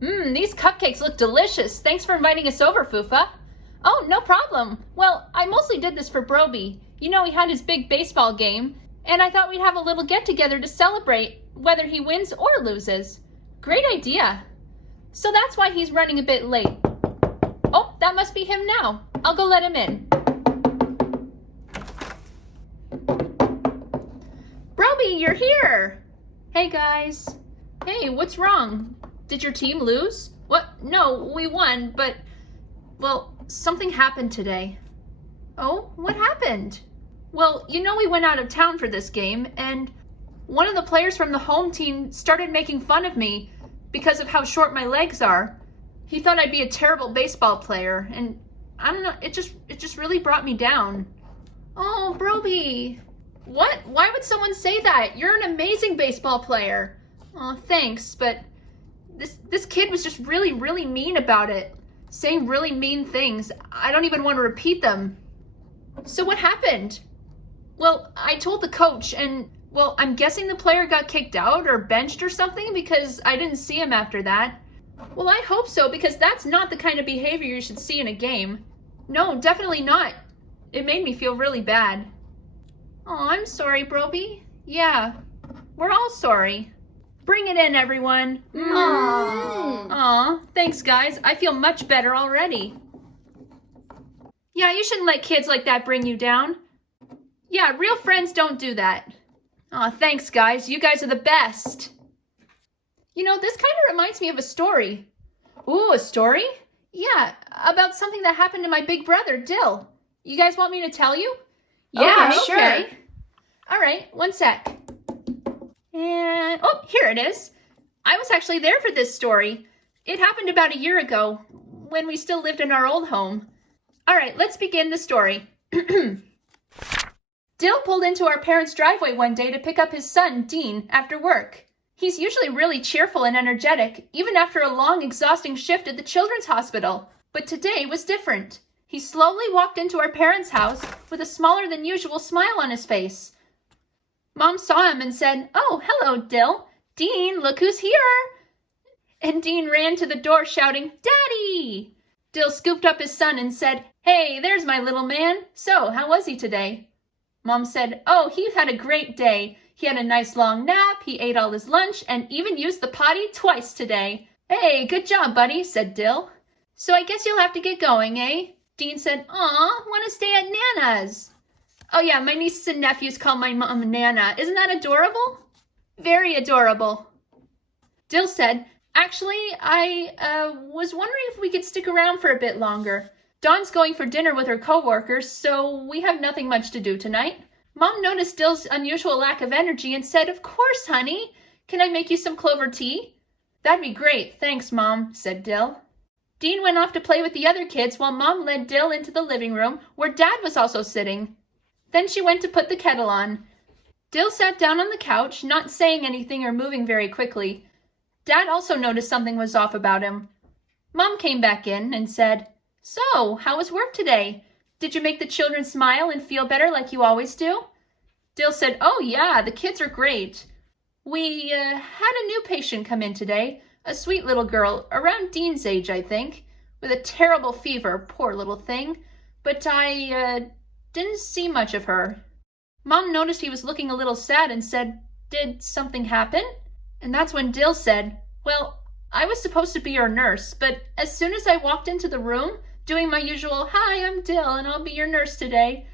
These cupcakes look delicious. Thanks for inviting us over, Fufa. Oh, no problem. Well, I mostly did this for Brobee. You know, he had his big baseball game, and I thought we'd have a little get-together to celebrate, whether he wins or loses. Great idea. So that's why he's running a bit late. Oh, that must be him now. I'll go let him in. Brobee, you're here! Hey, guys. Hey, what's wrong? Did your team lose? What? No, we won, but, well, something happened today. Oh, what happened? Well, you know we went out of town for this game, and one of the players from the home team started making fun of me because of how short my legs are. He thought I'd be a terrible baseball player, and I don't know, it just really brought me down. Oh, Brobee. What? Why would someone say that? You're an amazing baseball player. Oh, thanks, but this kid was just really, really mean about it. Saying really mean things. I don't even want to repeat them. So what happened? Well, I told the coach, and, well, I'm guessing the player got kicked out or benched or something because I didn't see him after that. Well, I hope so, because that's not the kind of behavior you should see in a game. No, definitely not. It made me feel really bad. Oh, I'm sorry, Brobee. Yeah, we're all sorry. Bring it in, everyone. Aw, thanks, guys. I feel much better already. Yeah, you shouldn't let kids like that bring you down. Yeah, real friends don't do that. Aw, thanks, guys. You guys are the best. You know, this kind of reminds me of a story. Ooh, a story? Yeah, about something that happened to my big brother, Dill. You guys want me to tell you? Yeah, sure. Okay. All right, one sec. And, oh, here it is. I was actually there for this story. It happened about a year ago, when we still lived in our old home. All right, let's begin the story. Dill pulled into our parents' driveway one day to pick up his son, Dean, after work. He's usually really cheerful and energetic, even after a long, exhausting shift at the children's hospital. But today was different. He slowly walked into our parents' house with a smaller than usual smile on his face. Mom saw him and said, "Oh, hello, Dill. Dean, look who's here." And Dean ran to the door shouting, "Daddy!" Dill scooped up his son and said, "Hey, there's my little man. So, how was he today?" Mom said, "Oh, he had a great day. He had a nice long nap, he ate all his lunch, and even used the potty twice today." "Hey, good job, buddy," said Dill. "So I guess you'll have to get going, eh?" Dean said, "Aw, want to stay at Nana's." Oh yeah, my nieces and nephews call my mom Nana. Isn't that adorable? Very adorable. Dill said, "Actually, I was wondering if we could stick around for a bit longer. Dawn's going for dinner with her coworkers, so we have nothing much to do tonight." Mom noticed Dill's unusual lack of energy and said, "Of course, honey. Can I make you some clover tea?" "That'd be great. Thanks, Mom," said Dill. Dean went off to play with the other kids while Mom led Dill into the living room where Dad was also sitting. Then she went to put the kettle on. Dill sat down on the couch, not saying anything or moving very quickly. Dad also noticed something was off about him. Mom came back in and said, "So, how was work today? Did you make the children smile and feel better like you always do?" Dill said, "Oh yeah, the kids are great. We had a new patient come in today, a sweet little girl, around Dean's age, I think, with a terrible fever, poor little thing, but I didn't see much of her." Mom noticed he was looking a little sad and said, "Did something happen?" And that's when Dill said, "Well, I was supposed to be your nurse, but as soon as I walked into the room, doing my usual, 'Hi, I'm Dill, and I'll be your nurse today,'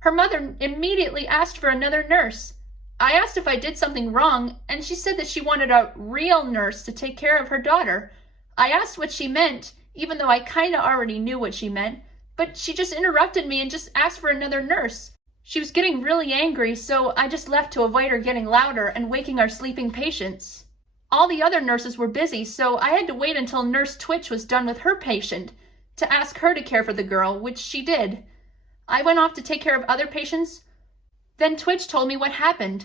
her mother immediately asked for another nurse. I asked if I did something wrong, and she said that she wanted a real nurse to take care of her daughter. I asked what she meant, even though I kinda already knew what she meant, but she just interrupted me and just asked for another nurse. She was getting really angry, so I just left to avoid her getting louder and waking our sleeping patients. All the other nurses were busy, so I had to wait until Nurse Twitch was done with her patient to ask her to care for the girl, which she did. I went off to take care of other patients. Then Twitch told me what happened.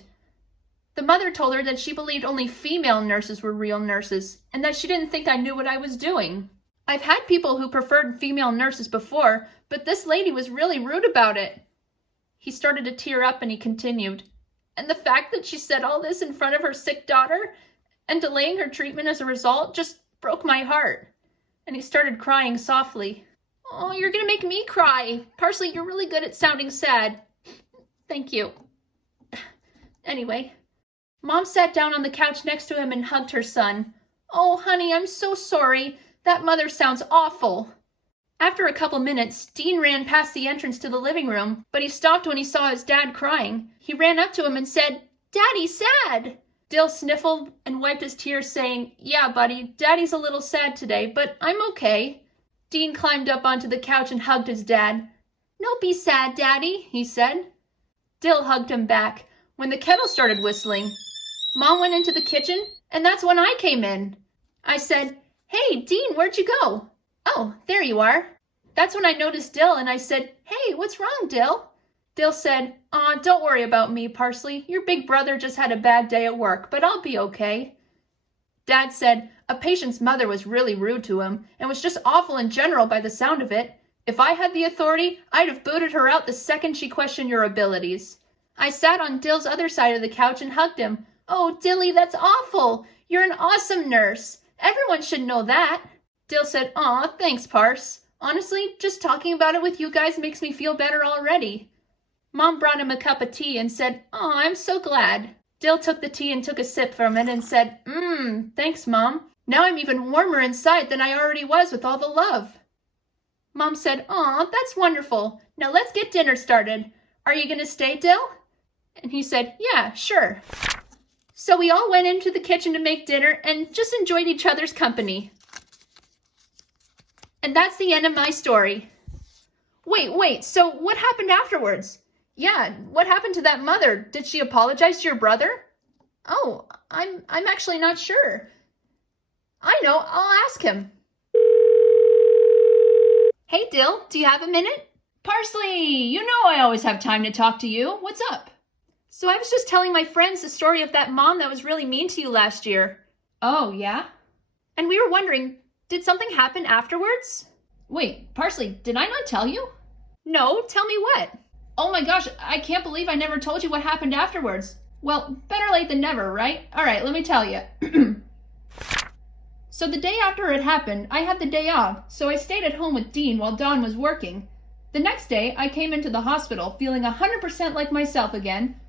The mother told her that she believed only female nurses were real nurses, and that she didn't think I knew what I was doing. I've had people who preferred female nurses before, but this lady was really rude about it." He started to tear up and he continued, "And the fact that she said all this in front of her sick daughter and delaying her treatment as a result just broke my heart." And he started crying softly. "Oh, you're gonna make me cry. Parsley, you're really good at sounding sad." "Thank you." Anyway, Mom sat down on the couch next to him and hugged her son. "Oh, honey, I'm so sorry. That mother sounds awful." After a couple minutes, Dean ran past the entrance to the living room, but he stopped when he saw his dad crying. He ran up to him and said, "Daddy's sad." Dill sniffled and wiped his tears, saying, "Yeah, buddy, Daddy's a little sad today, but I'm okay." Dean climbed up onto the couch and hugged his dad. "Don't be sad, Daddy," he said. Dill hugged him back. When the kettle started whistling, Mom went into the kitchen, and that's when I came in. I said, "Hey, Dean, where'd you go?" "Oh, there you are." That's when I noticed Dill, and I said, "Hey, what's wrong, Dill?" Dill said, "Aw, don't worry about me, Parsley. Your big brother just had a bad day at work, but I'll be okay." Dad said, "A patient's mother was really rude to him, and was just awful in general by the sound of it. If I had the authority, I'd have booted her out the second she questioned your abilities." I sat on Dill's other side of the couch and hugged him. "Oh, Dilly, that's awful. You're an awesome nurse. Everyone should know that." Dill said, "Aw, thanks, Pars. Honestly, just talking about it with you guys makes me feel better already." Mom brought him a cup of tea and said, "Aw, I'm so glad." Dill took the tea and took a sip from it and said, Thanks, Mom. Now I'm even warmer inside than I already was with all the love." Mom said, "Aw, that's wonderful. Now let's get dinner started. Are you going to stay, Dill?" And he said, "Yeah, sure." So we all went into the kitchen to make dinner and just enjoyed each other's company. And that's the end of my story. Wait, so what happened afterwards? Yeah, what happened to that mother? Did she apologize to your brother? Oh, I'm actually not sure. I know, I'll ask him. Hey, Dill, do you have a minute? Parsley, you know I always have time to talk to you. What's up? So I was just telling my friends the story of that mom that was really mean to you last year. Oh, yeah? And we were wondering, did something happen afterwards? Wait, Parsley, did I not tell you? No, tell me what? Oh my gosh, I can't believe I never told you what happened afterwards. Well, better late than never, right? Alright, let me tell you. So the day after it happened, I had the day off, so I stayed at home with Dean while Dawn was working. The next day, I came into the hospital feeling 100% like myself again,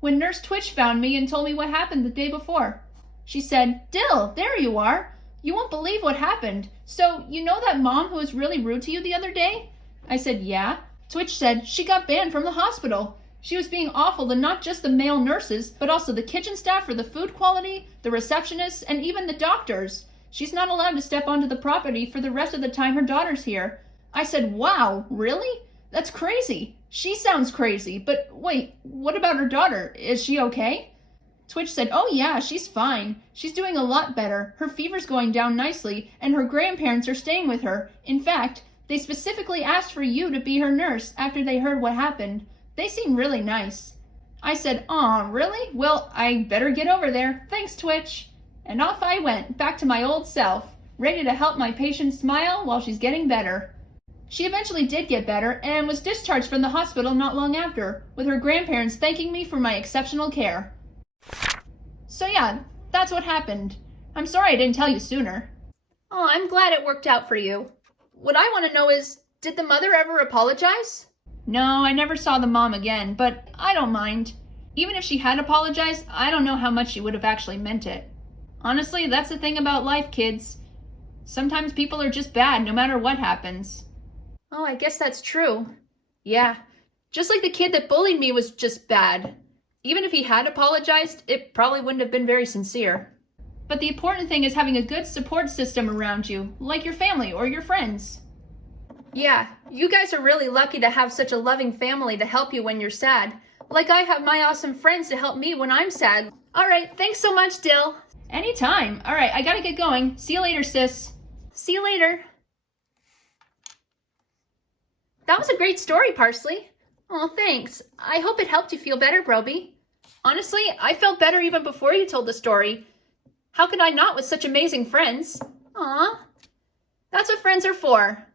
when Nurse Twitch found me and told me what happened the day before. She said, "Dill, there you are. You won't believe what happened. So, you know that mom who was really rude to you the other day?" I said, "Yeah." Twitch said she got banned from the hospital. She was being awful to not just the male nurses, but also the kitchen staff for the food quality, the receptionists, and even the doctors. She's not allowed to step onto the property for the rest of the time her daughter's here. I said, "Wow, really? That's crazy. She sounds crazy, but wait, what about her daughter? Is she okay?" Twitch said, "Oh yeah, she's fine. She's doing a lot better. Her fever's going down nicely, and her grandparents are staying with her. In fact, they specifically asked for you to be her nurse after they heard what happened. They seem really nice." I said, "Aw, really? Well, I better get over there. Thanks, Twitch." And off I went, back to my old self, ready to help my patient smile while she's getting better. She eventually did get better and was discharged from the hospital not long after, with her grandparents thanking me for my exceptional care. So yeah, that's what happened. I'm sorry I didn't tell you sooner. Oh, I'm glad it worked out for you. What I want to know is, did the mother ever apologize? No, I never saw the mom again, but I don't mind. Even if she had apologized, I don't know how much she would have actually meant it. Honestly, that's the thing about life, kids. Sometimes people are just bad no matter what happens. Oh, I guess that's true. Yeah, just like the kid that bullied me was just bad. Even if he had apologized, it probably wouldn't have been very sincere. But the important thing is having a good support system around you, like your family or your friends. Yeah, you guys are really lucky to have such a loving family to help you when you're sad. Like I have my awesome friends to help me when I'm sad. All right, thanks so much, Dill. Anytime. All right, I gotta get going. See you later, sis. See you later. That was a great story, Parsley. Oh, thanks. I hope it helped you feel better, Brobee. Honestly, I felt better even before you told the story. How could I not with such amazing friends? Aw, that's what friends are for.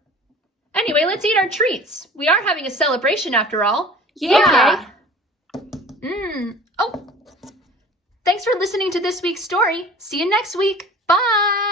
Anyway, let's eat our treats. We are having a celebration after all. Yeah. Okay. Oh, thanks for listening to this week's story. See you next week. Bye.